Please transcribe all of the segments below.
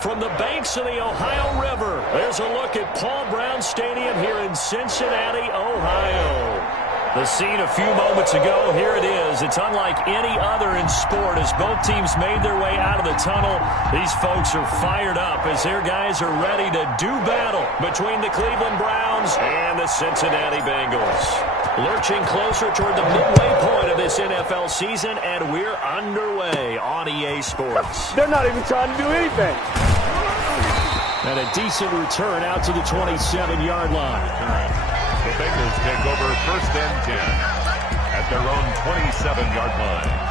From the banks of the Ohio River, there's a look at Paul Brown Stadium here in Cincinnati, Ohio. The scene a few moments ago, here it is. It's unlike any other in sport as both teams made their way out of the tunnel. These folks are fired up as their guys are ready to do battle between the Cleveland Browns and the Cincinnati Bengals. Lurching closer toward the midway point of this NFL season, and we're underway on EA Sports. They're not even trying to do anything. And a decent return out to the 27-yard line. The Bengals take over 1st and 10 at their own 27-yard line.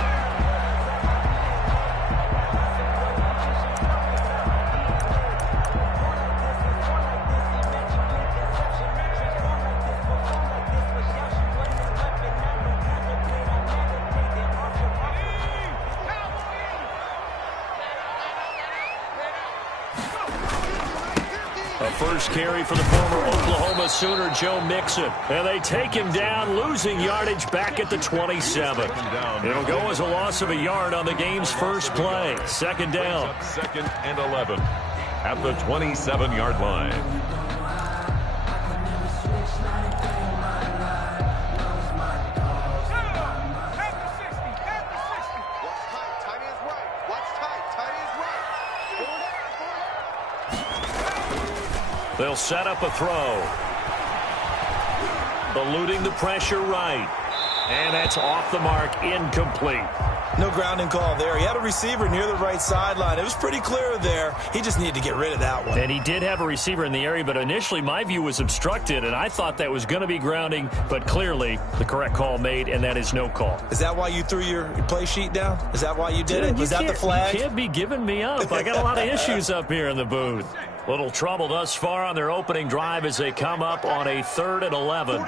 First carry for the former Oklahoma Sooner, Joe Mixon. And they take him down, losing yardage back at the 27. It'll go as a loss of a yard on the game's first play. Second down. 2nd and 11 at the 27-yard line. They'll set up a throw. Eluding the pressure right. And that's off the mark, incomplete. No grounding call there. He had a receiver near the right sideline. It was pretty clear there. He just needed to get rid of that one. And he did have a receiver in the area, but initially my view was obstructed, and I thought that was going to be grounding, but clearly the correct call made, and that is no call. Is that why you threw your play sheet down? Is that why you did it? Was that the flag? You can't be giving me up. I got a lot of issues up here in the booth. Little trouble thus far on their opening drive as they come up on a 3rd and 11.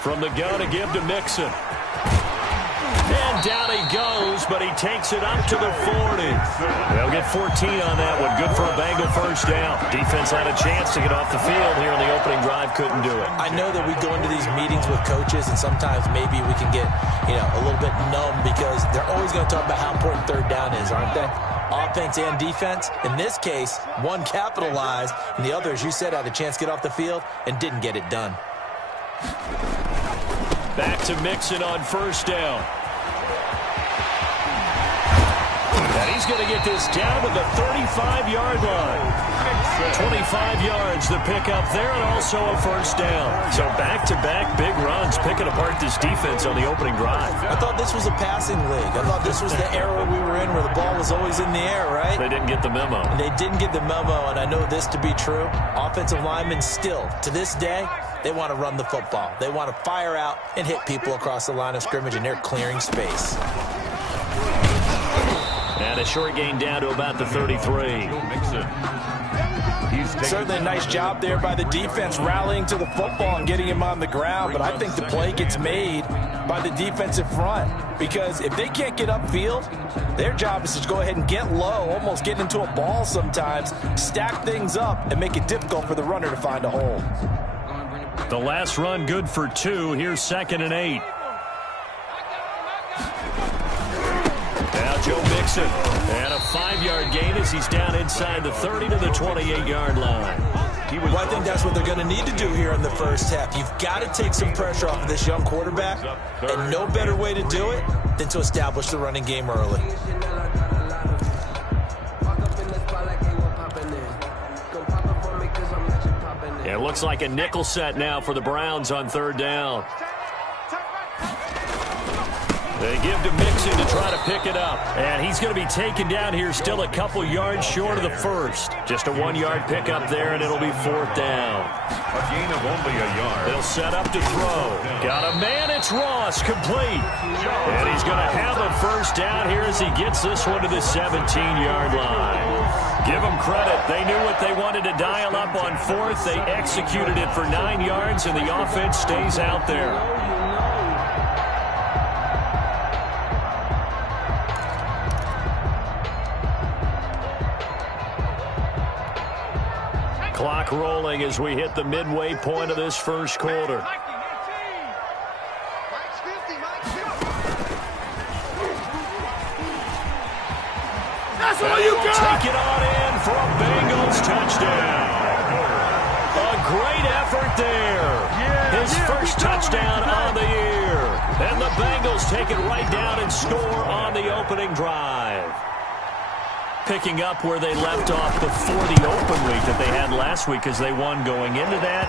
From the gun to give to Mixon. And down he goes, but he takes it up to the 40. They'll get 14 on that one. Good for a Bengal first down. Defense had a chance to get off the field here in the opening drive. Couldn't do it. I know that we go into these meetings with coaches, and sometimes maybe we can get, a little bit numb because they're always going to talk about how important 3rd down is, aren't they? Offense and defense. In this case, one capitalized, and the other, as you said, had a chance to get off the field and didn't get it done. Back to Mixon on first down. And he's going to get this down to the 35-yard line. 25 yards the pickup there, and also a first down. So back-to-back big runs, picking apart this defense on the opening drive. I thought this was a passing league. I thought this was the era we were in where the ball was always in the air, right? They didn't get the memo. They didn't get the memo, and I know this to be true. Offensive linemen still, to this day, they want to run the football. They want to fire out and hit people across the line of scrimmage, and they're clearing space. And a short gain down to about the 33. Certainly a nice job there by the defense rallying to the football and getting him on the ground, but I think the play gets made by the defensive front because if they can't get upfield, their job is to go ahead and get low, almost get into a ball sometimes, stack things up, and make it difficult for the runner to find a hole. The last run good for 2. Here's 2nd and 8. Now Joe Mixon. And a 5-yard gain as he's down inside the 30 to the 28-yard line. Well, I think that's what they're going to need to do here in the first half. You've got to take some pressure off of this young quarterback, and no better way to do it than to establish the running game early. Yeah, it looks like a nickel set now for the Browns on 3rd down. They give to Mixon to try to pick it up. And he's going to be taken down here still a couple yards short of the first. Just a 1-yard pickup there, and it'll be 4th down. A gain of only a yard. They'll set up to throw. Got a man, it's Ross, complete. And he's going to have a first down here as he gets this one to the 17-yard line. Give them credit. They knew what they wanted to dial up on 4th. They executed it for 9 yards, and the offense stays out there. Clock rolling as we hit the midway point of this first quarter. And he will take it on in for a Bengals touchdown. A great effort there. His first touchdown on the year. And the Bengals take it right down and score on the opening drive. Picking up where they left off before the open week that they had last week as they won going into that,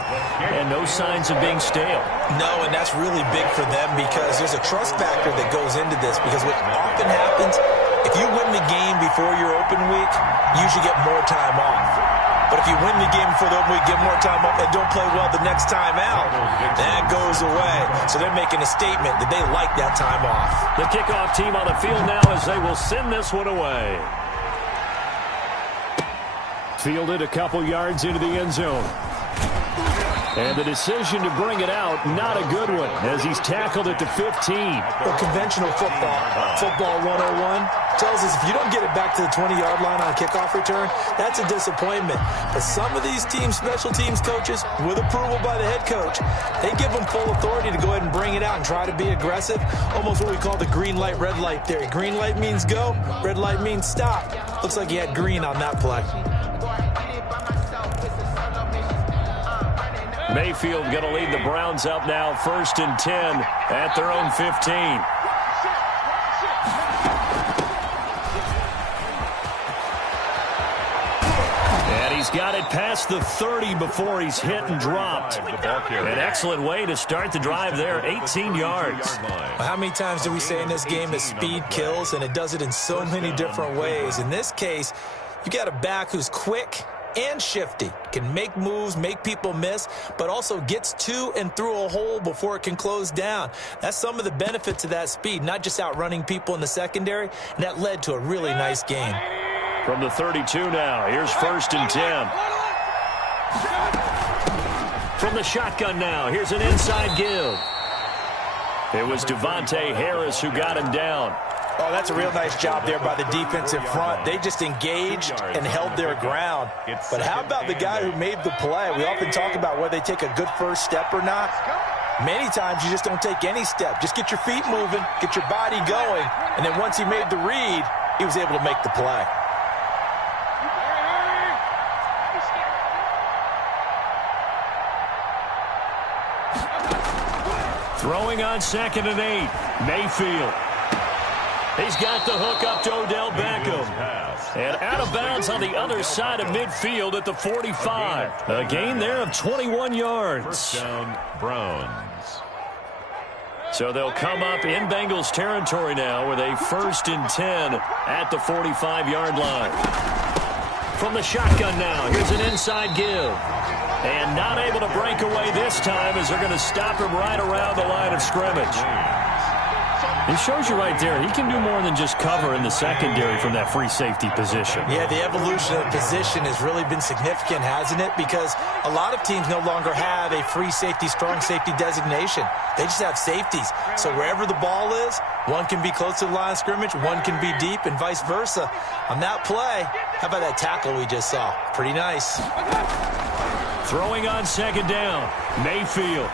and no signs of being stale. No, and that's really big for them because there's a trust factor that goes into this, because what often happens, if you win the game before your open week, you usually get more time off. But if you win the game before the open week, get more time off, and don't play well the next time out, that goes away. So they're making a statement that they like that time off. The kickoff team on the field now as they will send this one away. Fielded a couple yards into the end zone. And the decision to bring it out, not a good one, as he's tackled at the 15. Well, conventional football 101, tells us if you don't get it back to the 20-yard line on a kickoff return, that's a disappointment. But some of these teams, special teams coaches, with approval by the head coach, they give them full authority to go ahead and bring it out and try to be aggressive. Almost what we call the green light, red light theory. Green light means go, red light means stop. Looks like he had green on that play. Mayfield going to lead the Browns up now, 1st and 10 at their own 15. And he's got it past the 30 before he's hit and dropped. An excellent way to start the drive there, 18 yards. How many times do we say in this game that speed kills, and it does it in so many different ways? In this case, you got a back who's quick and shifty, can make moves, make people miss, but also gets to and through a hole before it can close down. That's some of the benefits of that speed, not just outrunning people in the secondary, and that led to a really nice game. From the 32 now, here's 1st and 10. From the shotgun now, here's an inside give. It was Devontae Harris who got him down. Oh, that's a real nice job there by the defensive front. They just engaged and held their ground. But how about the guy who made the play? We often talk about whether they take a good first step or not. Many times you just don't take any step. Just get your feet moving, get your body going, and then once he made the read, he was able to make the play. Throwing on 2nd and 8, Mayfield. He's got the hook up to Odell Beckham. And out of bounds on the other side of midfield at the 45. A gain there of 21 yards. First down, Browns. So they'll come up in Bengals territory now with a 1st and 10 at the 45-yard line. From the shotgun now, here's an inside give. And not able to break away this time as they're going to stop him right around the line of scrimmage. It shows you right there, he can do more than just cover in the secondary from that free safety position. Yeah, the evolution of position has really been significant, hasn't it? Because a lot of teams no longer have a free safety, strong safety designation. They just have safeties. So wherever the ball is, one can be close to the line of scrimmage, one can be deep, and vice versa. On that play, how about that tackle we just saw? Pretty nice. Throwing on 2nd down, Mayfield.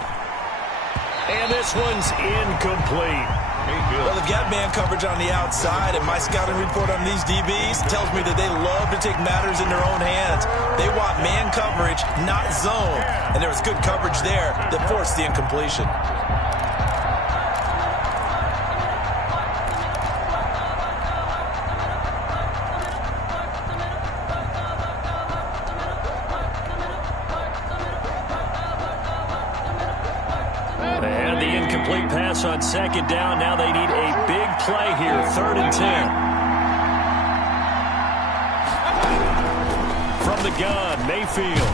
And this one's incomplete. Well, they've got man coverage on the outside, and my scouting report on these DBs tells me that they love to take matters in their own hands. They want man coverage, not zone. And there was good coverage there that forced the incompletion. On 2nd down, now they need a big play here, 3rd and 10. From the gun, Mayfield.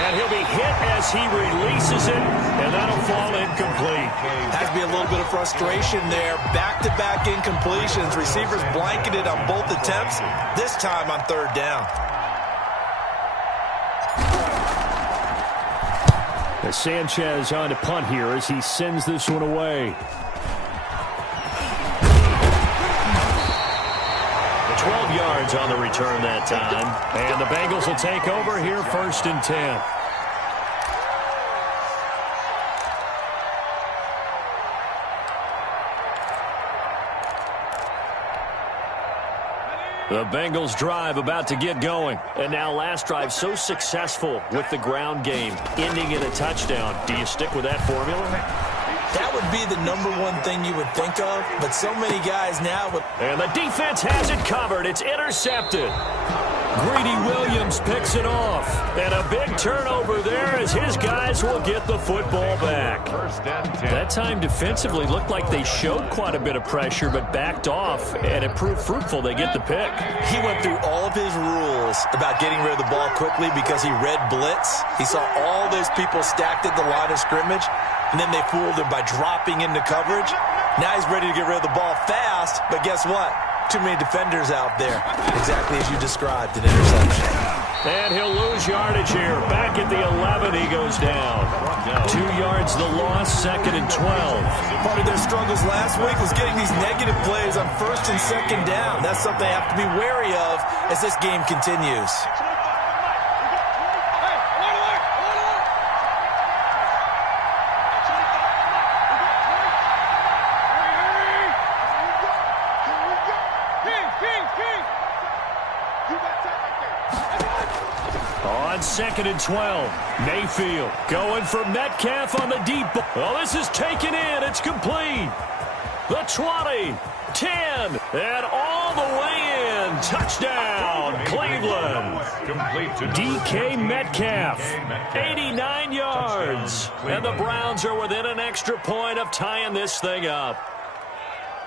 And he'll be hit as he releases it, and that'll fall incomplete. Has to be a little bit of frustration there. Back-to-back incompletions. Receivers blanketed on both attempts, this time on 3rd down. Sanchez on to punt here as he sends this one away. 12 yards on the return that time. And the Bengals will take over here, 1st and 10. The Bengals drive about to get going. And now last drive so successful with the ground game, ending in a touchdown. Do you stick with that formula? That would be the number one thing you would think of, but so many guys now with... And the defense has it covered. It's intercepted. Greedy Williams picks it off. And a big turnover there as his guys will get the football back. That time defensively looked like they showed quite a bit of pressure but backed off, and it proved fruitful. They get the pick. He went through all of his rules about getting rid of the ball quickly because he read blitz. He saw all those people stacked at the line of scrimmage, and then they fooled him by dropping into coverage. Now he's ready to get rid of the ball fast, but guess what? Too many defenders out there. Exactly as you described, an interception. And he'll lose yardage here. Back at the 11, he goes down. 2 yards the loss, 2nd and 12. Part of their struggles last week was getting these negative plays on 1st and 2nd down. That's something they have to be wary of as this game continues. On 2nd and 12, Mayfield going for Metcalf on the deep ball. Oh, this is taken in. It's complete. The 20, 10, and all the way in. Touchdown, Cleveland. DK Metcalf, 89 yards. And the Browns are within an extra point of tying this thing up.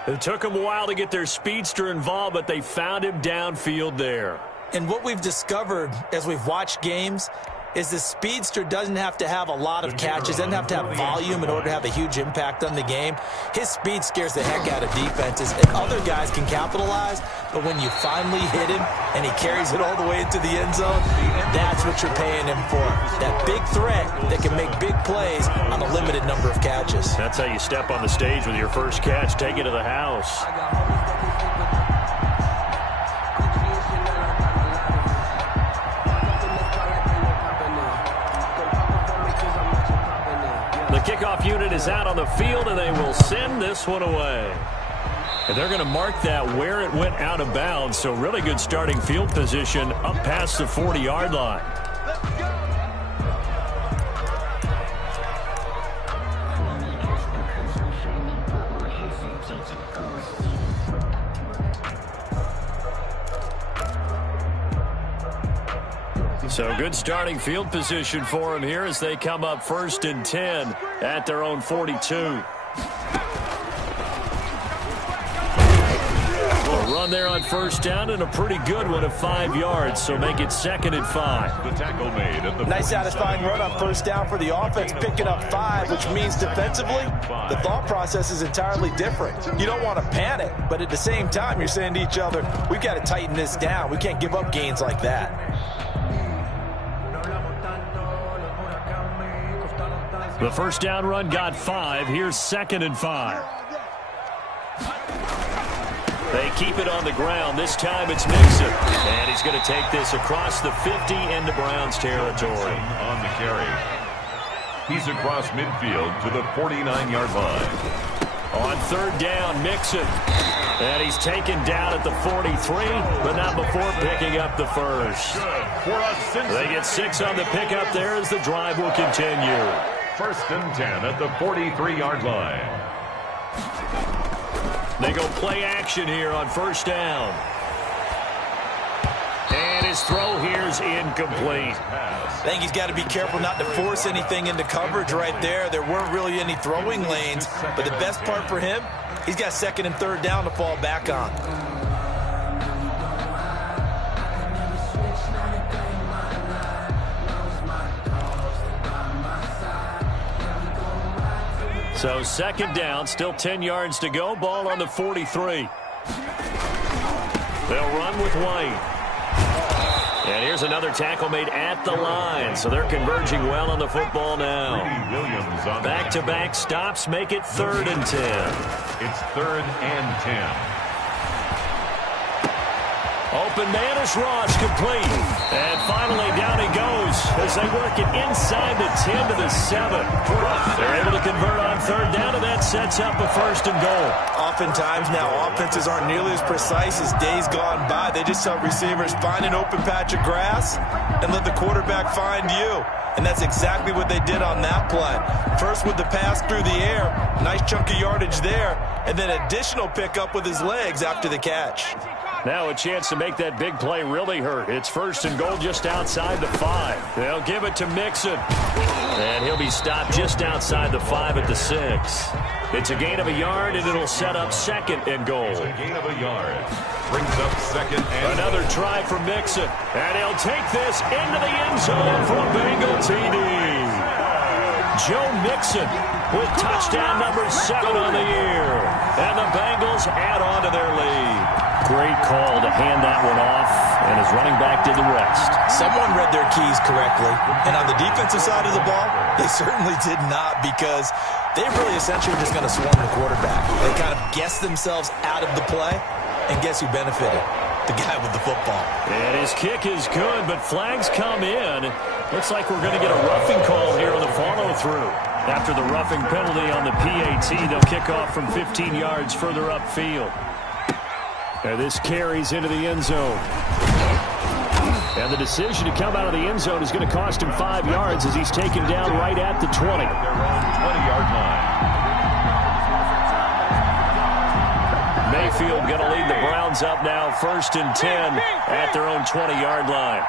It took them a while to get their speedster involved, but they found him downfield there. And what we've discovered as we've watched games is the speedster doesn't have to have a lot of catches, doesn't have to have volume in order to have a huge impact on the game. His speed scares the heck out of defenses, and other guys can capitalize, but when you finally hit him and he carries it all the way into the end zone, that's what you're paying him for. That big threat that can make big plays on a limited number of catches. That's how you step on the stage with your first catch, take it to the house. The kickoff unit is out on the field, and they will send this one away. And they're going to mark that where it went out of bounds, so really good starting field position up past the 40-yard line. So good starting field position for them here as they come up 1st and 10 at their own 42. A run there on 1st down and a pretty good one of 5 yards, so make it 2nd and 5. The tackle made at the nice satisfying run on 1st down for the offense, picking up 5, which means defensively, the thought process is entirely different. You don't want to panic, but at the same time, you're saying to each other, we've got to tighten this down. We can't give up gains like that. The 1st down run got 5. Here's 2nd and 5. They keep it on the ground. This time it's Mixon. And he's going to take this across the 50 into Browns territory. On the carry. He's across midfield to the 49-yard line. On 3rd down, Mixon. And he's taken down at the 43, but not before picking up the first. They get 6 on the pickup there as the drive will continue. 1st and 10 at the 43-yard line. They go play action here on 1st down. And his throw here's incomplete. I think he's got to be careful not to force anything into coverage right there. There weren't really any throwing lanes, but the best part for him, he's got 2nd and 3rd down to fall back on. So 2nd down, still 10 yards to go. Ball on the 43. They'll run with White. And here's another tackle made at the line. So they're converging well on the football now. Back-to-back stops make it 3rd and 10. It's 3rd and 10. open man is Ross, complete. And finally down he goes as they work it inside the 10 to the 7. They're able to convert on third down, and that sets up a 1st and goal. Oftentimes now offenses aren't nearly as precise as days gone by. They just help receivers find an open patch of grass and let the quarterback find you. And that's exactly what they did on that play. First with the pass through the air, nice chunk of yardage there, and then additional pickup with his legs after the catch. Now a chance to make that big play really hurt. It's 1st and goal just outside the 5. They'll give it to Mixon. And he'll be stopped just outside the 5 at the 6. It's a gain of a yard, and it'll set up 2nd and goal. It's a gain of a yard. Brings up 2nd and another try for Mixon. And he'll take this into the end zone for a Bengal TD. Joe Mixon with touchdown number 7 on the year. And the Bengals add on to their lead. Great call to hand that one off, and his running back did the rest. Someone read their keys correctly, and on the defensive side of the ball, they certainly did not, because they really essentially were just going to swarm the quarterback. They kind of guessed themselves out of the play, and guess who benefited? The guy with the football. And his kick is good, but flags come in. Looks like we're going to get a roughing call here on the follow-through. After the roughing penalty on the PAT, they'll kick off from 15 yards further upfield. And this carries into the end zone. And the decision to come out of the end zone is going to cost him 5 yards as he's taken down right at the 20. their own 20-yard line. Mayfield going to lead the Browns up now, 1st and 10 at their own 20-yard line.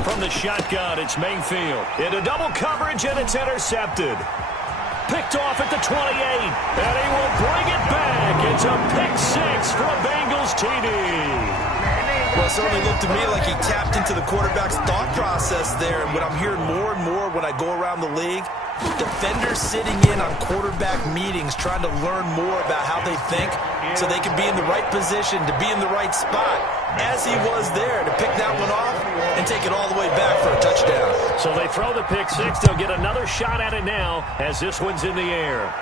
From the shotgun, it's Mayfield into double coverage, and it's intercepted. Picked off at the 28, and he will bring it back. It's a pick 6 for a Bengals TD. Well, it certainly looked to me like he tapped into the quarterback's thought process there. And what I'm hearing more and more when I go around the league, defenders sitting in on quarterback meetings trying to learn more about how they think so they can be in the right position to be in the right spot, as he was there to pick that one off and take it all the way back for a touchdown. So they throw the pick 6. They'll get another shot at it now as this one's in the air.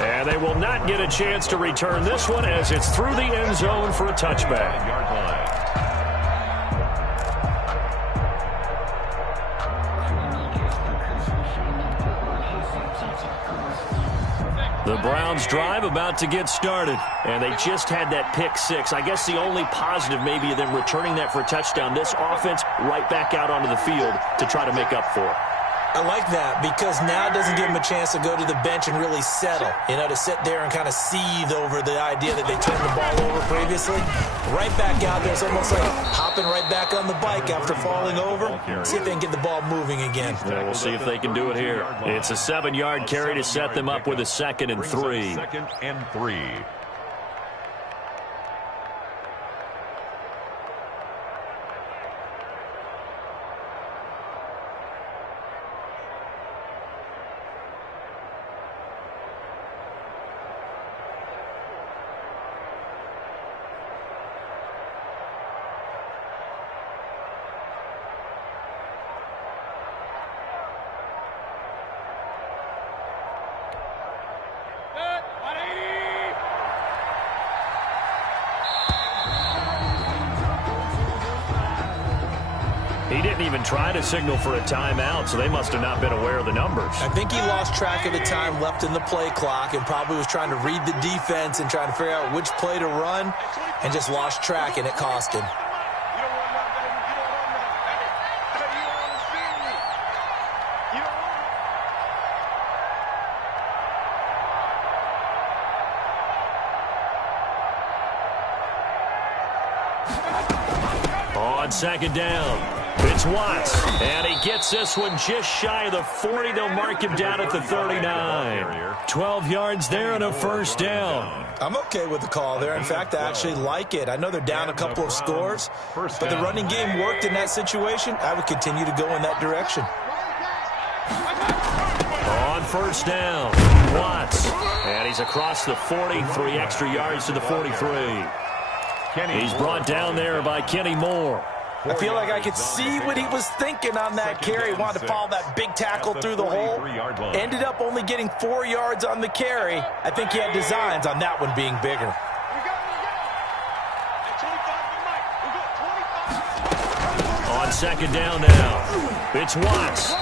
And they will not get a chance to return this one as it's through the end zone for a touchback. The Browns drive about to get started, and they just had that pick 6. I guess the only positive maybe of them returning that for a touchdown. This offense right back out onto the field to try to make up for it. I like that, because now it doesn't give them a chance to go to the bench and really settle, to sit there and kind of seethe over the idea that they turned the ball over previously. Right back out there, it's almost like hopping right back on the bike after falling over. See if they can get the ball moving again. Yeah, we'll see if they can do it here. It's a 7-yard carry to set them up with a 2nd and 3. 2nd and 3. He didn't even try to signal for a timeout, so they must have not been aware of the numbers. I think he lost track of the time left in the play clock and probably was trying to read the defense and trying to figure out which play to run and just lost track, and it cost him. On 2nd down, it's Watts, and he gets this one just shy of the 40. They'll mark him down at the 39. 12 yards there and a 1st down. I'm okay with the call there. In fact, I actually like it. I know they're down a couple of scores, but the running game worked in that situation. I would continue to go in that direction. first down. Watts. And he's across the 40, 3 extra yards to the 43. He's brought down there by Kenny Moore. I feel like I could see what he was thinking on that carry. He wanted to follow that big tackle through the hole. Ended up only getting 4 yards on the carry. I think he had designs on that one being bigger. On second down now, it's Watts.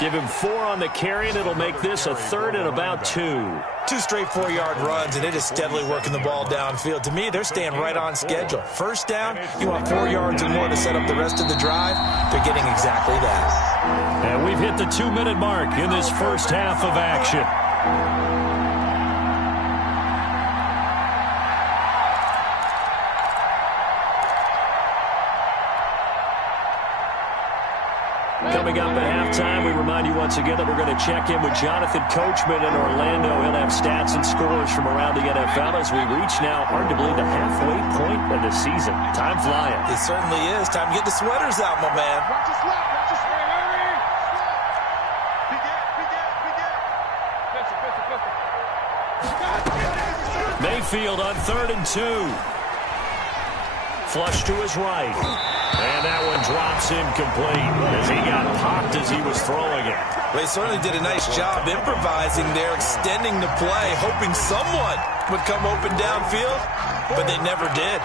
Give him 4 on the carry, and it'll make this a 3rd and about 2. 2 straight 4-yard runs, and it is steadily working the ball downfield. To me, they're staying right on schedule. First down, you want 4 yards or more to set up the rest of the drive. They're getting exactly that. And we've hit the 2-minute mark in this first half of action. Coming up at halftime, we remind you once again that we're going to check in with Jonathan Coachman in Orlando. He'll have stats and scores from around the NFL as we reach now, hard to believe, the halfway point of the season. Time flying. It certainly is. Time to get the sweaters out, my man. Mayfield on 3rd and 2. Flush to his right. And that one drops incomplete as he got popped as he was throwing it. Well, he certainly did a nice job improvising there, extending the play, hoping someone would come open downfield, but they never did.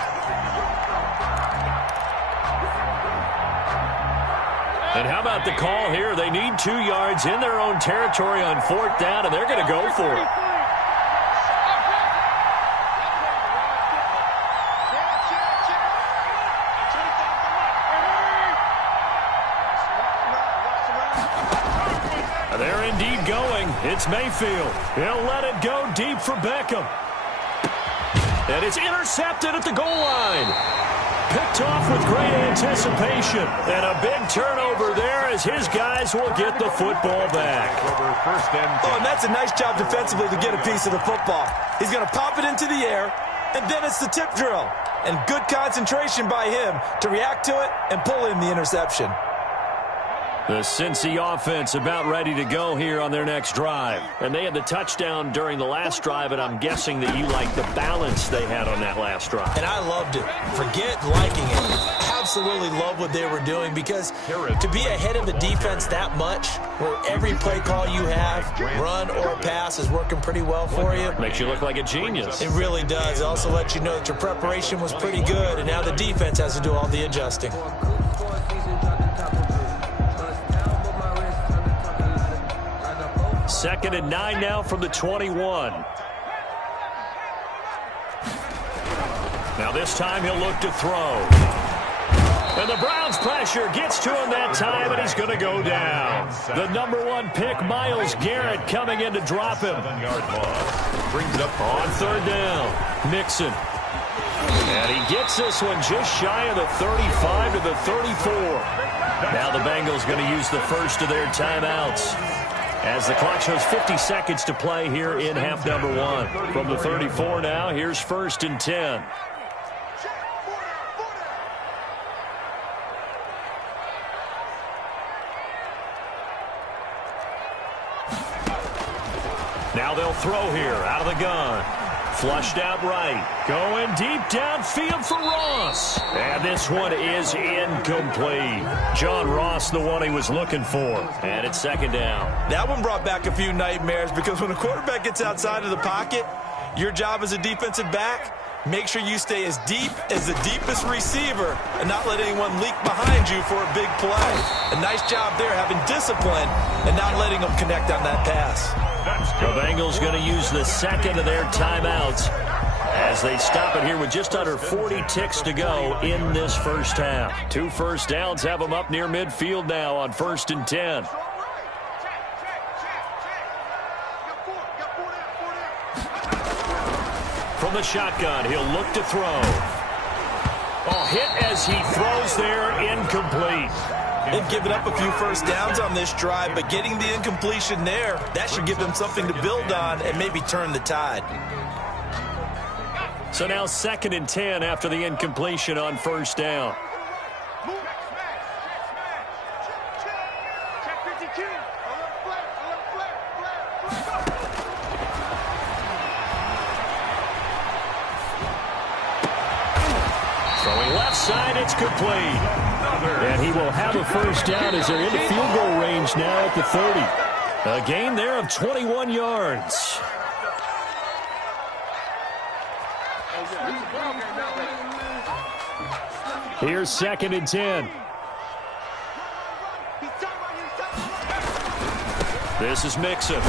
And how about the call here? They need 2 yards in their own territory on 4th down, and they're going to go for it. They're indeed going. It's Mayfield. He'll let it go deep for Beckham. And it's intercepted at the goal line. Picked off with great anticipation. And a big turnover there as his guys will get the football back. Oh, and that's a nice job defensively to get a piece of the football. He's going to pop it into the air, and then it's the tip drill. And good concentration by him to react to it and pull in the interception. The Cincy offense about ready to go here on their next drive. And they had the touchdown during the last drive, and I'm guessing that you like the balance they had on that last drive. And I loved it. Forget liking it. Absolutely love what they were doing, because to be ahead of the defense that much, where every play call you have, run or pass, is working pretty well for you. Makes you look like a genius. It really does. It also lets you know that your preparation was pretty good, and now the defense has to do all the adjusting. 2nd and 9 now from the 21. Now this time he'll look to throw. And the Browns pressure gets to him that time, and he's going to go down. The #1 pick, Myles Garrett, coming in to drop him. Brings it up on 3rd down. Mixon. And he gets this one just shy of the 35 to the 34. Now the Bengals going to use the first of their timeouts, as the clock shows 50 seconds to play here in half number 1. From the 34 now, here's 1st and 10. Now they'll throw here out of the gun. Flushed out right. Going deep downfield for Ross. And this one is incomplete. John Ross, the one he was looking for. And it's 2nd down. That one brought back a few nightmares, because when a quarterback gets outside of the pocket, your job as a defensive back, make sure you stay as deep as the deepest receiver and not let anyone leak behind you for a big play. A nice job there, having discipline and not letting them connect on that pass. The Bengals going to use the 2nd of their timeouts as they stop it here with just under 40 ticks to go in this first half. 2 first downs have them up near midfield now on 1st and 10. From the shotgun, he'll look to throw. Oh, hit as he throws there, incomplete. They've given up a few first downs on this drive, but getting the incompletion there, that should give them something to build on and maybe turn the tide. So now 2nd and 10 after the incompletion on 1st down. side. It's complete. And he will have a first down as they're into field goal range now at the 30. A gain there of 21 yards. Here's 2nd and 10. This is Mixon.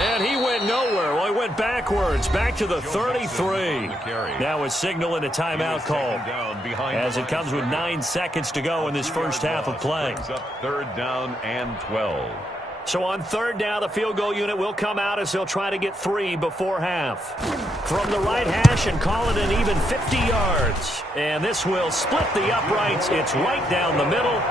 And he went nowhere. Well, he went backwards, back to the 33. Now a signal and a timeout call as it comes with 9 seconds to go in this first half of play. 3rd down and 12. So on 3rd down, the field goal unit will come out as they'll try to get 3 before half. From the right hash and call it an even 50 yards. And this will split the uprights. It's right down the middle.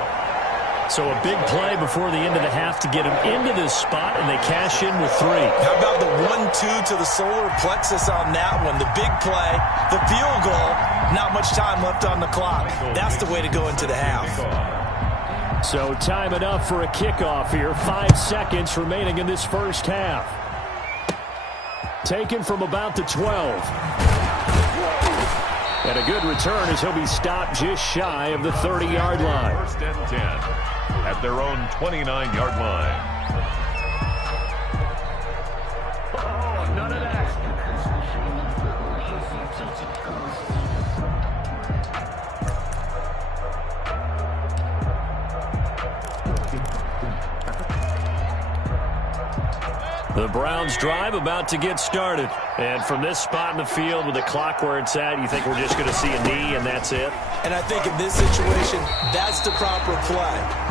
So a big play before the end of the half to get him into this spot, and they cash in with 3. How about the 1-2 to the solar plexus on that one? The big play, the field goal, not much time left on the clock. That's the way to go into the half. So time enough for a kickoff here. 5 seconds remaining in this first half. Taken from about the 12. And a good return as he'll be stopped just shy of the 30-yard line. 1st and 10 at their own 29-yard line. Oh, none of that. The Browns drive about to get started. And from this spot in the field with the clock where it's at, you think we're just going to see a knee and that's it? And I think in this situation, that's the proper play.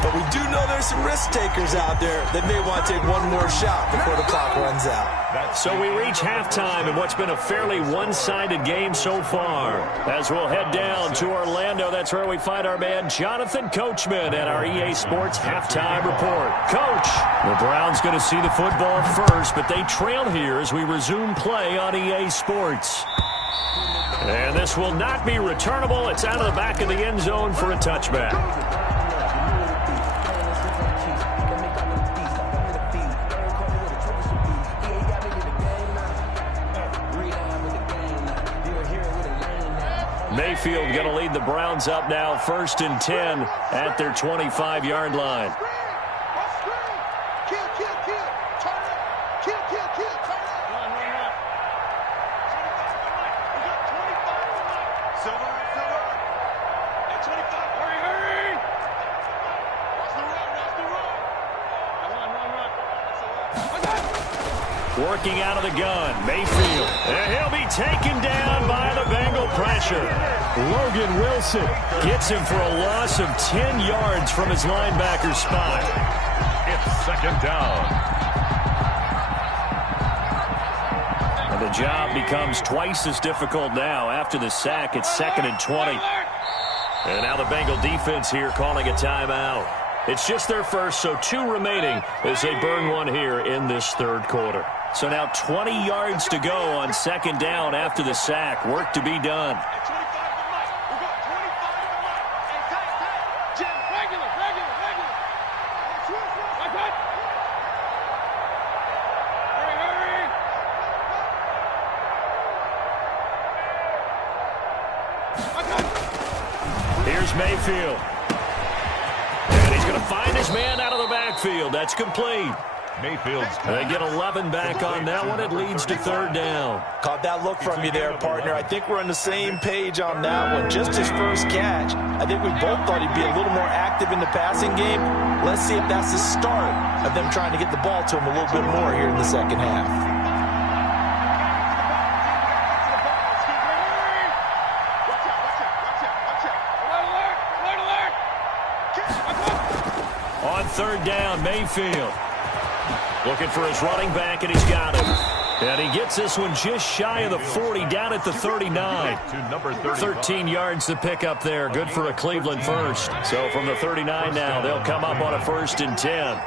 But we do know there's some risk takers out there that may want to take one more shot before the clock runs out. So we reach halftime in what's been a fairly one-sided game so far. As we'll head down to Orlando, that's where we find our man Jonathan Coachman at our EA Sports Halftime Report. Coach, the Browns going to see the football first, but they trail here as we resume play on EA Sports. And this will not be returnable. It's out of the back of the end zone for a touchback. Mayfield going to lead the Browns up now, 1st and 10 at their 25-yard line. Working out of the gun, Mayfield. And he'll be taken down by the Bengal pressure. Logan Wilson gets him for a loss of 10 yards from his linebacker spot. It's 2nd down. And the job becomes twice as difficult now. After the sack, it's 2nd and 20. And now the Bengal defense here calling a timeout. It's just their first, so 2 remaining as they burn one here in this 3rd quarter. So now 20 yards to go on 2nd down after the sack. Work to be done. Here's Mayfield. And he's going to find his man out of the backfield. That's complete. Mayfield's They get 11 back on that one. It leads to 3rd down. Caught that look from you there, partner. I think we're on the same page on that one. Just his first catch. I think we both thought he'd be a little more active in the passing game. Let's see if that's the start of them trying to get the ball to him a little bit more here in the 2nd half. On 3rd down, Mayfield. Looking for his running back, and he's got him. And he gets this one just shy of the 40, down at the 39. 13 yards to pick up there. Good for a Cleveland first. So from the 39 now, they'll come up on a 1st and 10.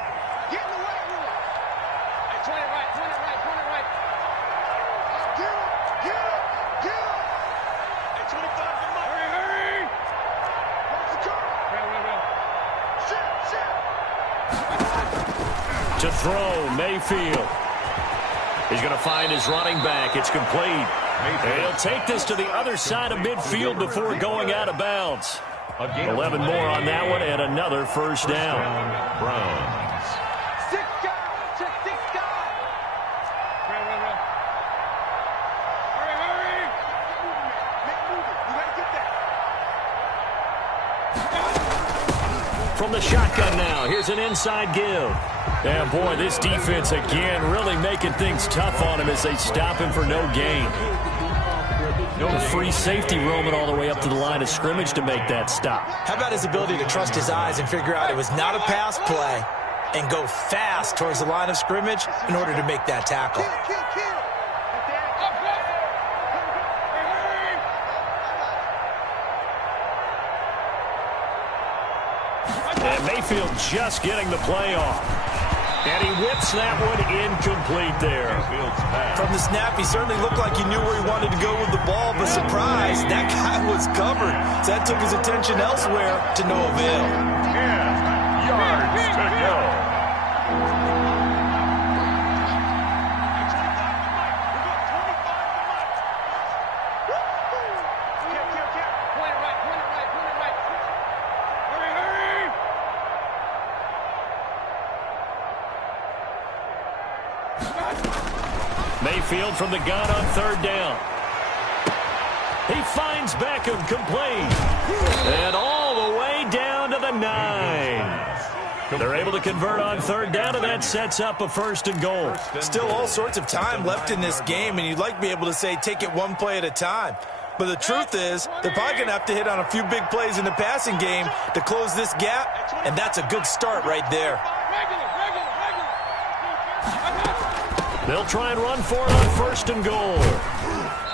To throw, Mayfield. He's going to find his running back. It's complete. And he'll take this to the other side of midfield before going out of bounds. 11 more on that one and another first down. Browns. From the shotgun now, here's an inside give. And boy, this defense again really making things tough on him as they stop him for no gain. The free safety roaming all the way up to the line of scrimmage to make that stop. How about his ability to trust his eyes and figure out it was not a pass play and go fast towards the line of scrimmage in order to make that tackle. And Mayfield just getting the play off. And he whips that one incomplete there. From the snap, he certainly looked like he knew where he wanted to go with the ball, but surprise, that guy was covered. So that took his attention elsewhere to no avail. 10 yards to go. Mayfield from the gun on third down. He finds Beckham complete. And all the way down to the 9. They're able to convert on third down, and that sets up a first and goal. Still all sorts of time left in this game, and you'd like to be able to say take it one play at a time. But the truth is, they're probably going to have to hit on a few big plays in the passing game to close this gap, and that's a good start right there. They'll try and run for it on first and goal.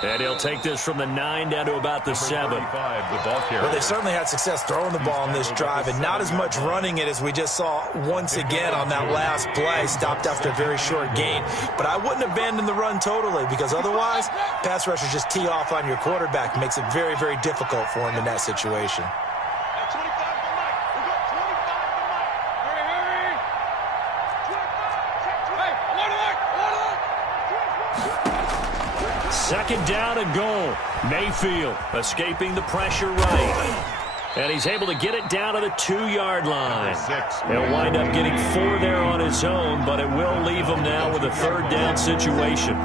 And he'll take this from the 9 down to about the 7. Well, they certainly had success throwing the ball on this drive and not as much running it as we just saw once again on that last play. Stopped after a very short gain. But I wouldn't abandon the run totally because otherwise, pass rushers just tee off on your quarterback. Makes it very, very difficult for him in that situation. Second down and goal. Mayfield escaping the pressure right. And he's able to get it down to the 2-yard line. He'll wind up getting 4 there on his own, but it will leave him now with a third down situation.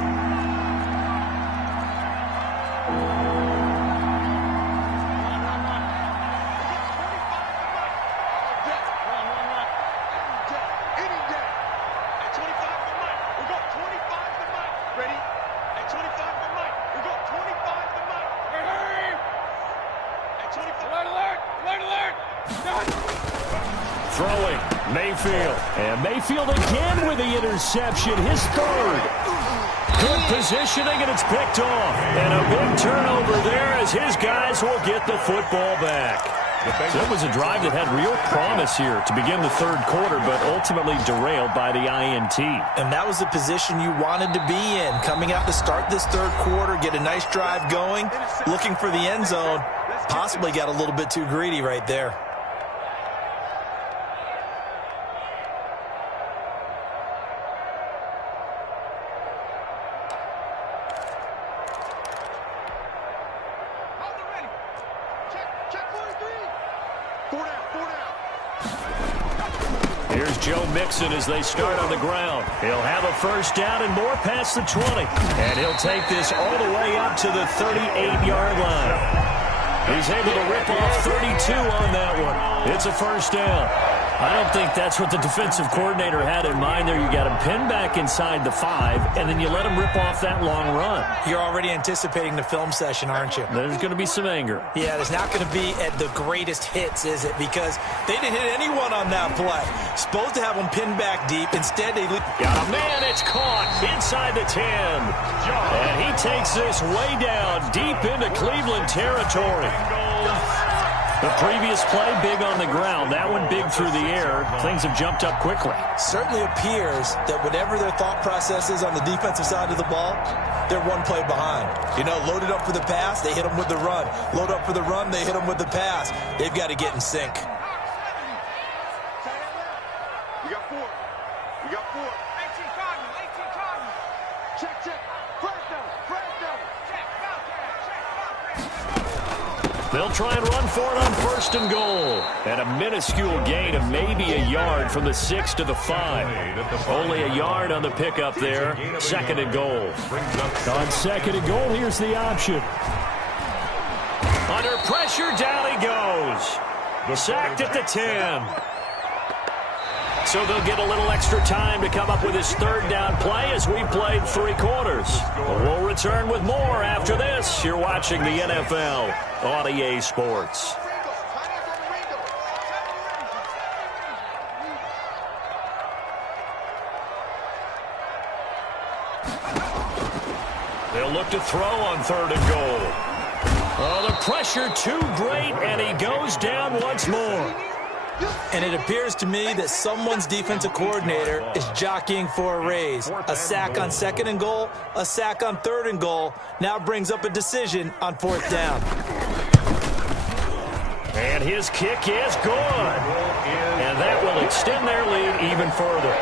Throwing, Mayfield. And Mayfield again with the interception, his third. Good positioning, and it's picked off. And a big turnover there as his guys will get the football back. So it was a drive that had real promise here to begin the third quarter, but ultimately derailed by the INT. And that was the position you wanted to be in. Coming out to start this third quarter, get a nice drive going, looking for the end zone. Possibly got a little bit too greedy right there. Here's Joe Mixon as they start on the ground. He'll have a first down and more past the 20. And he'll take this all the way up to the 38-yard line. He's able to rip off 32 on that one. It's a first down. I don't think that's what the defensive coordinator had in mind there. You got him pinned back inside the 5, and then you let him rip off that long run. You're already anticipating the film session, aren't you? There's going to be some anger. Yeah, there's not going to be at the greatest hits, is it? Because they didn't hit anyone on that play. Supposed to have them pinned back deep. Instead, they got a man. It's caught inside the 10. And he takes this way down deep into Cleveland territory. The previous play, big on the ground. That one big through the air. Things have jumped up quickly. Certainly appears that whatever their thought process is on the defensive side of the ball, they're one play behind. You know, loaded up for the pass, they hit them with the run. Load up for the run, they hit them with the pass. They've got to get in sync. We got 4. 18 Cotton. They'll try and run for it on 1st and goal. And a minuscule gain of maybe a yard from the 6 to the 5. Only a yard on the pickup there. 2nd and goal. On 2nd and goal, here's the option. Under pressure, down he goes. Sacked at the 10. So they'll get a little extra time to come up with his 3rd down play as we played 3 quarters. We'll return with more after this. You're watching the NFL on EA Sports. They'll look to throw on 3rd and goal. Oh, the pressure too great, and he goes down once more. And it appears to me that someone's defensive coordinator is jockeying for a raise. A sack on 2nd and goal, a sack on 3rd and goal, now brings up a decision on 4th down. And his kick is good. And that will extend their lead even further.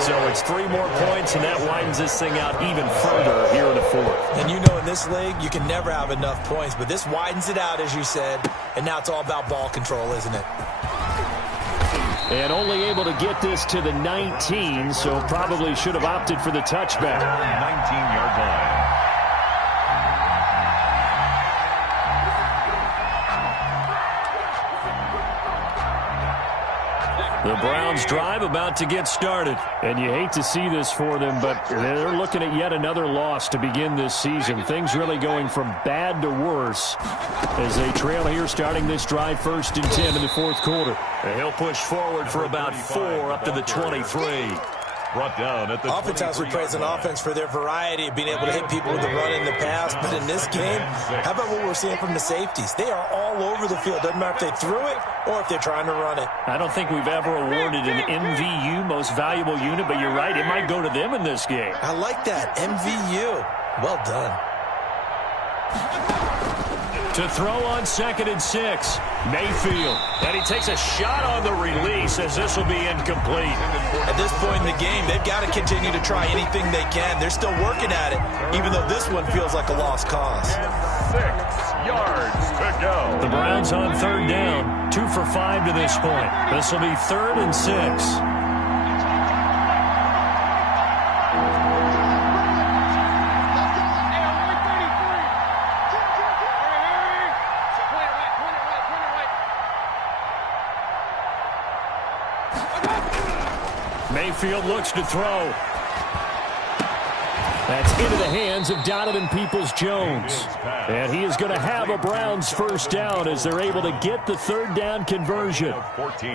So it's 3 more points, and that widens this thing out even further here in the 4th. And you know in this league, you can never have enough points, but this widens it out, as you said, and now it's all about ball control, isn't it? And only able to get this to the 19, so probably should have opted for the touchback. 19-yard line. The Browns drive about to get started. And you hate to see this for them, but they're looking at yet another loss to begin this season. Things really going from bad to worse as they trail here starting this drive 1st and 10 in the 4th quarter. And he'll push forward for about 4 up to the 23. Brought down at the Oftentimes we praise an offense for their variety of being able to hit people with the run in the pass, but in this game, how about what we're seeing from the safeties? They are all over the field. Doesn't matter if they threw it or if they're trying to run it. I don't think we've ever awarded an MVU, most valuable unit, but you're right, it might go to them in this game. I like that, MVU. Well done. To throw on 2nd and 6, Mayfield. And he takes a shot on the release as this will be incomplete. At this point in the game, they've got to continue to try anything they can. They're still working at it, even though this one feels like a lost cause. 6 yards to go. The Browns on 3rd down, 2 for 5 to this point. This will be 3rd and 6. Mayfield looks to throw. That's into the hands of Donovan Peoples-Jones. And he is going to have a Browns 1st down as they're able to get the 3rd down conversion.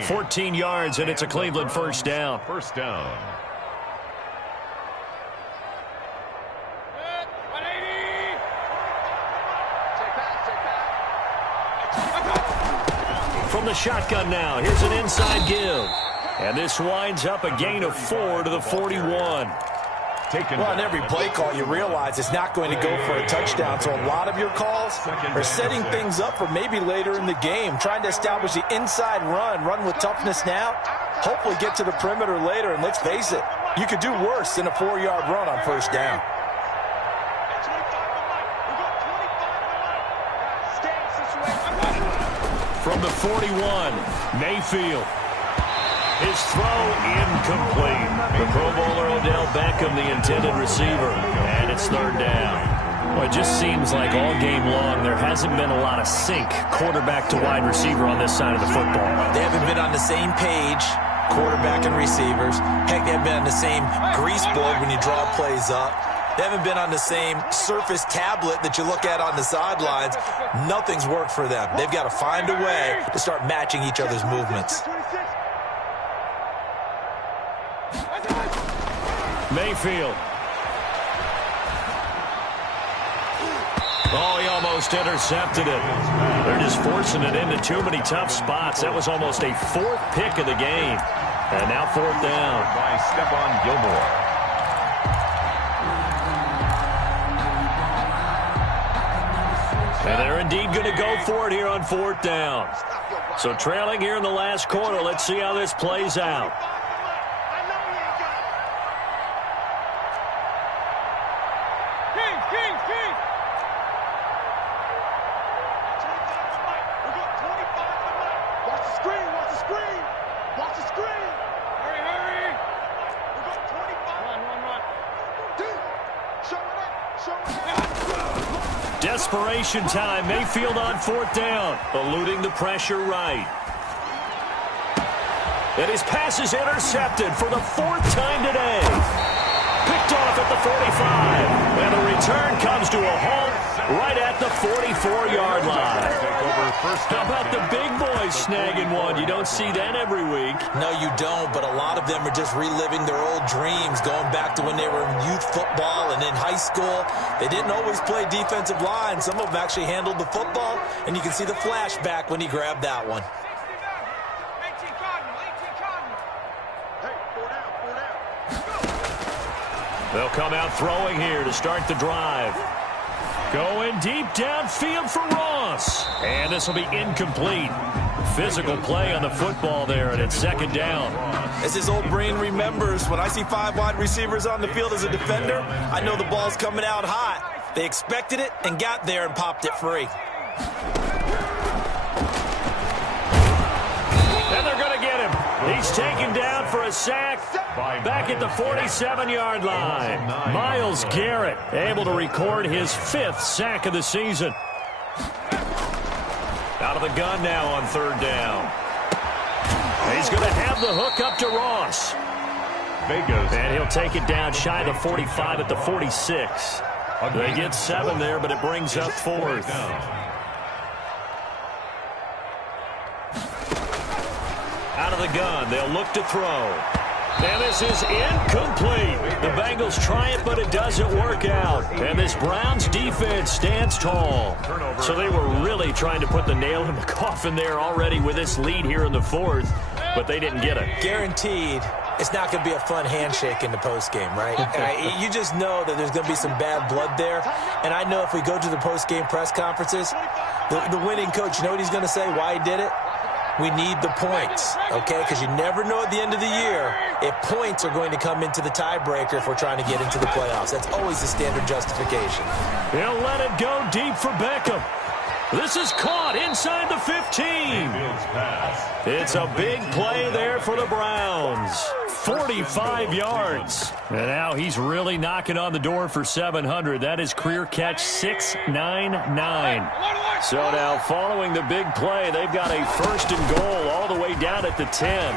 14 yards, and it's a Cleveland 1st down. 1st down. From the shotgun now, here's an inside give. And this winds up a gain of 4 to the 41. Well, on every play call, you realize it's not going to go for a touchdown. So a lot of your calls are setting things up for maybe later in the game, trying to establish the inside run with toughness now, hopefully get to the perimeter later. And let's face it, you could do worse than a 4-yard run on 1st down. From the 41, Mayfield. His throw incomplete. The Pro Bowler Odell Beckham, the intended receiver, and it's 3rd down. Well, it just seems like all game long there hasn't been a lot of sync quarterback to wide receiver on this side of the football. They haven't been on the same page, quarterback and receivers. Heck, they haven't been on the same grease board when you draw plays up. They haven't been on the same surface tablet that you look at on the sidelines. Nothing's worked for them. They've got to find a way to start matching each other's movements. Mayfield. Oh, he almost intercepted it. They're just forcing it into too many tough spots. That was almost a 4th pick of the game. And now 4th down. By Stephon Gilmore. And they're indeed going to go for it here on 4th down. So trailing here in the last quarter. Let's see how this plays out. Desperation time. Mayfield on 4th down. Eluding the pressure right. And his pass is intercepted for the 4th time today. Picked off at the 45. And the return comes to a halt right at the 44-yard line. How about the big boys snagging one? You don't see that every week. No, you don't, but a lot of them are just reliving their old dreams, going back to when they were in youth football and in high school. They didn't always play defensive line. Some of them actually handled the football, and you can see the flashback when he grabbed that one. They'll come out throwing here to start the drive. Going deep downfield for Ross. And this will be incomplete. Physical play on the football there, and it's 2nd down. As his old brain remembers, when I see 5 wide receivers on the field as a defender, I know the ball's coming out hot. They expected it and got there and popped it free. And they're going to get him. He's taken down for a sack. Back at the 47-yard line. Myles Garrett able to record his 5th sack of the season. Out of the gun now on 3rd down. He's going to have the hook up to Ross. And he'll take it down shy of the 45 at the 46. They get 7 there, but it brings up 4th. Out of the gun, they'll look to throw. And this is incomplete. The Bengals try it, but it doesn't work out. And this Browns defense stands tall. So they were really trying to put the nail in the coffin there already with this lead here in the 4th, but they didn't get it. Guaranteed, it's not going to be a fun handshake in the postgame, right? You just know that there's going to be some bad blood there. And I know if we go to the postgame press conferences, the winning coach, you know what he's going to say, why he did it? We need the points, okay? Because you never know at the end of the year if points are going to come into the tiebreaker if we're trying to get into the playoffs. That's always the standard justification. He'll let it go deep for Beckham. This is caught inside the 15. It's a big play there for the Browns. 45 yards. And now he's really knocking on the door for 700. That is career catch 699. So now following the big play, they've got a 1st and goal all the way down at the 10.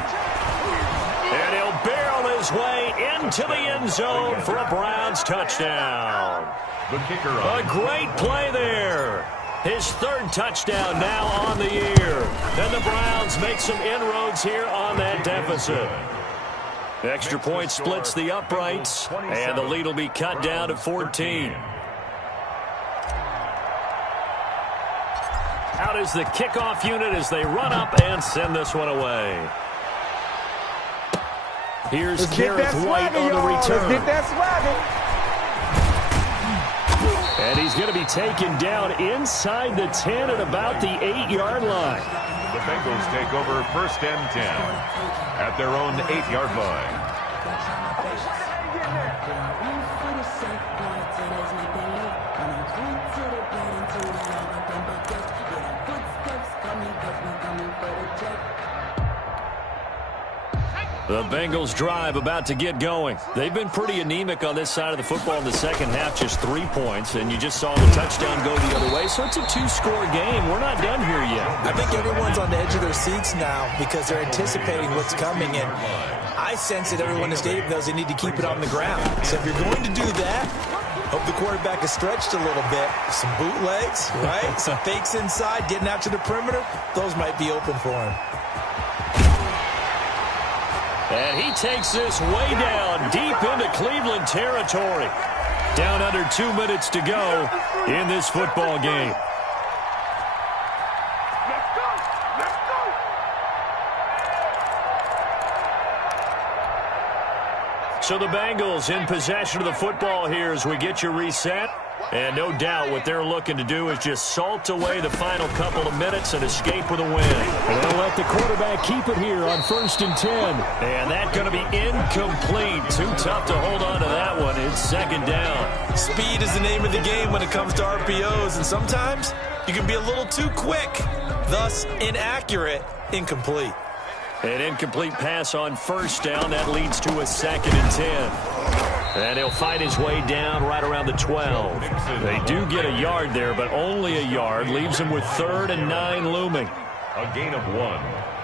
And he'll barrel his way into the end zone for a Browns touchdown. A great play there. His 3rd touchdown now on the year. And the Browns make some inroads here on that deficit. Extra point splits the uprights, and the lead will be cut down to 14. Out is the kickoff unit as they run up and send this one away. Here's Gareth White on the return. Let's get that swagger. And he's going to be taken down inside the 10 at about the 8-yard line. The Bengals take over 1st and 10 at their own 8-yard line. The Bengals drive about to get going. They've been pretty anemic on this side of the football in the 2nd half, just 3 points, and you just saw the touchdown go the other way, so it's a 2-score game. We're not done here yet. I think everyone's on the edge of their seats now because they're anticipating what's coming, and I sense that everyone in the stadium knows they need to keep it on the ground. So if you're going to do that, hope the quarterback is stretched a little bit. Some bootlegs, right? Some fakes inside, getting out to the perimeter. Those might be open for him. And he takes this way down, deep into Cleveland territory. Down under 2 minutes to go in this football game. So the Bengals in possession of the football here as we get you reset. And no doubt what they're looking to do is just salt away the final couple of minutes and escape with a win. And they'll let the quarterback keep it here on 1st and 10. And that's going to be incomplete. Too tough to hold on to that one. It's 2nd down. Speed is the name of the game when it comes to RPOs, and sometimes you can be a little too quick, thus inaccurate, incomplete. An incomplete pass on 1st down. That leads to a 2nd and 10. And he'll fight his way down right around the 12. They do get a yard there, but only a yard. Leaves him with 3rd and 9 looming. A gain of 1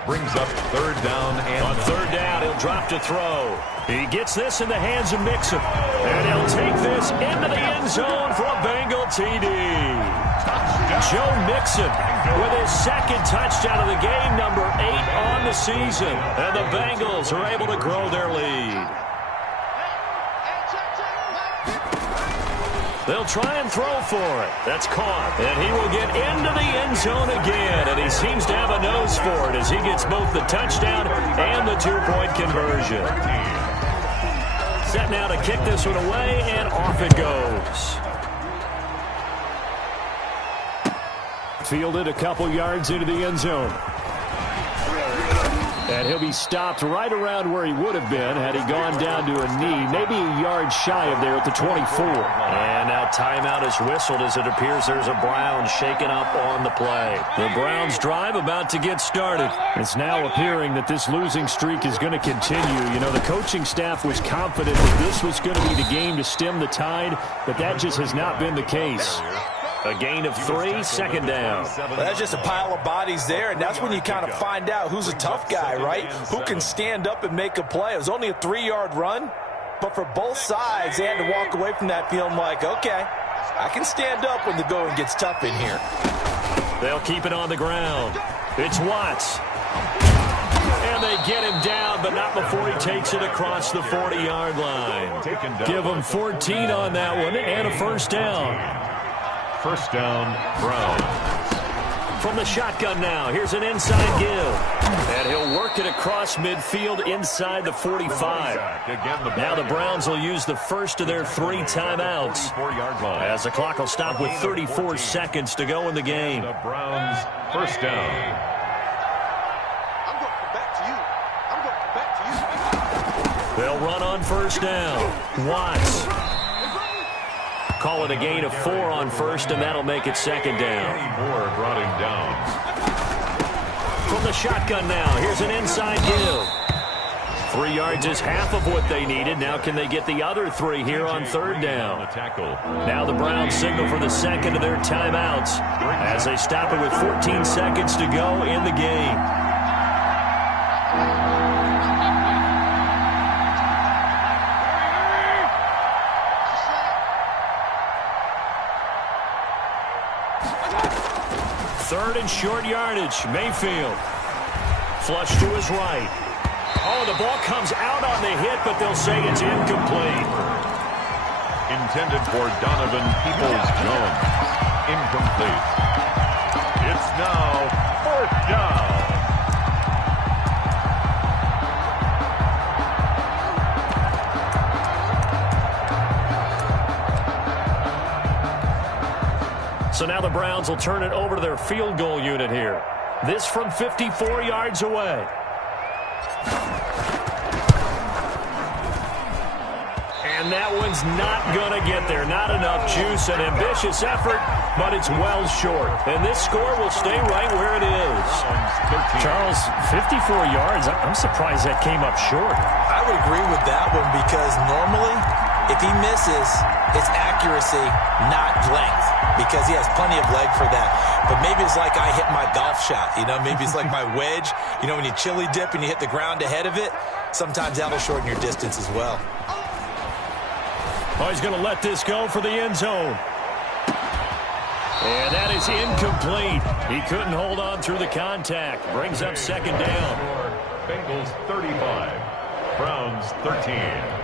brings up 3rd down. And on 3rd down, he'll drop to throw. He gets this in the hands of Mixon. And he'll take this into the end zone for a Bengal TD. Joe Mixon with his 2nd touchdown of the game, number 8 on the season. And the Bengals are able to grow their lead. They'll try and throw for it. That's caught. And he will get into the end zone again. And he seems to have a nose for it as he gets both the touchdown and the 2-point conversion. Set now to kick this one away, and off it goes. Fielded a couple yards into the end zone. And he'll be stopped right around where he would have been had he gone down to a knee, maybe a yard shy of there at the 24. And now timeout is whistled as it appears there's a Browns shaken up on the play. The Browns drive about to get started. It's now appearing that this losing streak is going to continue. You know, the coaching staff was confident that this was going to be the game to stem the tide, but that just has not been the case. A gain of 3, 2nd down. Well, that's just a pile of bodies there, and that's when you kind of find out who's a tough guy, right? Who can stand up and make a play. It was only a 3-yard run, but for both sides, they had to walk away from that feeling like, okay, I can stand up when the going gets tough in here. They'll keep it on the ground. It's Watts. And they get him down, but not before he takes it across the 40-yard line. Give him 14 on that one and a 1st down. 1st down, Browns. From the shotgun now, here's an inside give. And he'll work it across midfield inside the 45. Now the Browns will use the first of their 3 timeouts, as the clock will stop with 34 seconds to go in the game. The Browns, 1st down. They'll run on 1st down. Watts. Call it a gain of 4 on 1st, and that'll make it 2nd down. Moore brought him down. From the shotgun now, here's an inside give. 3 yards is half of what they needed. Now can they get the other 3 here on 3rd down? Now the Browns signal for the 2nd of their timeouts as they stop it with 14 seconds to go in the game. Third and short yardage. Mayfield. Flush to his right. Oh, the ball comes out on the hit, but they'll say it's incomplete. Intended for Donovan Peoples-Jones. Incomplete. It's now 4th down. So now the Browns will turn it over to their field goal unit here. This from 54 yards away. And that one's not going to get there. Not enough juice. An ambitious effort, but it's well short. And this score will stay right where it is. Charles, 54 yards. I'm surprised that came up short. I would agree with that one because normally, if he misses, it's accuracy, not length, because he has plenty of leg for that. But maybe it's like I hit my golf shot, you know, maybe it's like my wedge. You know, when you chili dip and you hit the ground ahead of it, sometimes that'll shorten your distance as well. Oh, he's going to let this go for the end zone. And that is incomplete. He couldn't hold on through the contact. Brings up 2nd down. Bengals 35, Browns 13.